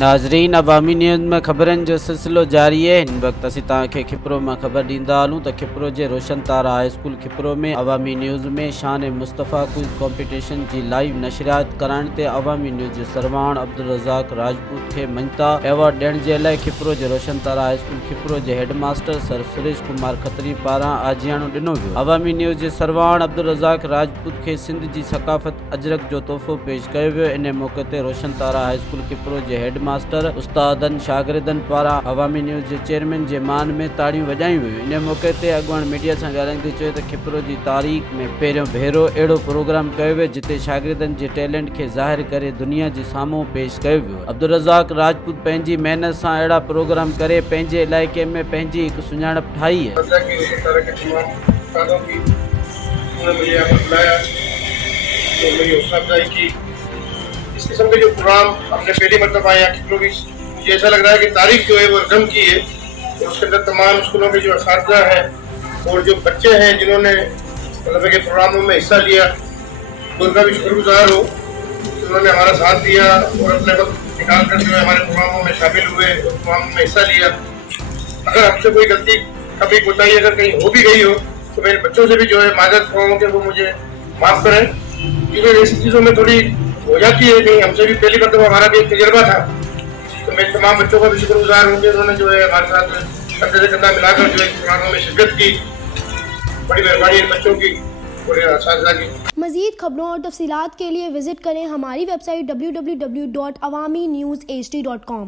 नाज़रीन, अवामी न्यूज़ में ख़बरनि जो सिलसिलो जारी है। हिन वक्त असीं तव्हांखे खिपरो में ख़बर ॾींदा हलूं त खिपरो जे रोशन तारा हाई स्कूल खिपरो में अवामी न्यूज़ में शान मुस्तफ़ा क्विज़ कॉम्पिटिशन की लाइव नशरियात कराइण ते अवामी न्यूज़ जे सरवाण अब्दुल रज़ाक राजपूत खे मञता एवॉर्ड ॾियण जे लाइ खिपरो जे रोशन तारा हाई स्कूल खिपरो जे headmaster sir Suresh Kumar Khatri पारां आजियाणो ॾिनो वियो। अवामी न्यूज़ जे सरवाण अब्दुल रज़ाक राजपूत खे सिंध जी सकाफ़त अजरक जो तोहफ़ो पेश कयो वियो। इन मौक़े ते रोशन तारा हाई स्कूल खिपरो जे हेड मास्टर उस्तादन शागिर्दन पारा अवामी न्यूज़ जे चेयरमैन जे मान में ताड़ियूं वॼायूं वयूं। इन मौक़े ते अॻुवाण मीडिया सां ॻाल्हाईंदे चयो त खिपरो जी तारीख़ में पहिरियों भेरो अहिड़ो प्रोग्राम कयो वियो जिते शागिर्दनि जे टैलेंट खे ज़ाहिर करे दुनिया जे साम्हूं पेश कयो वियो। अब्दुल रज़ाक राजपूत पंहिंजी महिनत सां अहिड़ा प्रोग्राम करे पंहिंजे इलाइक़े में पंहिंजी हिकु सुञाणप ठाही है। इस किस्म के जो प्रोग्राम हमने पहली मरतबा यहाँ खिपरो की, मुझे ऐसा लग रहा है कि तारीख जो है वो रकम की है। और उसके अंदर तमाम स्कूलों के जो असातिज़ा हैं और जो बच्चे हैं जिन्होंने मतलब के प्रोग्रामों में हिस्सा लिया, तो उनका भी शुक्रगुजार हो। उन्होंने हमारा साथ दिया और अपने वक्त निकाल कर जो है हमारे प्रोग्रामों में शामिल हुए और प्रोग्रामों में हिस्सा लिया। अगर हमसे कोई गलती कभी कोताही अगर कहीं हो भी गई हो तो मेरे बच्चों से भी जो है माजरत हो कि वो मुझे माफ़ करें, क्योंकि ऐसी चीज़ों में थोड़ी हो जाती है। नहीं, हमसे भी पहली बार तो हमारा भी एक तजर्बा था। तो मैं तमाम बच्चों का भी शुक्रगुजार हूँ कि उन्होंने जो है हमारे साथ कंधे से कंधा मिलाकर जो है प्रोग्रामों में शिरकत की। बड़ी मेहरबानी बच्चों की और असातिज़ा की। मज़ीद खबरों और तफसीलात के लिए विजिट करें हमारी वेबसाइट www.awamiNewsHD.com।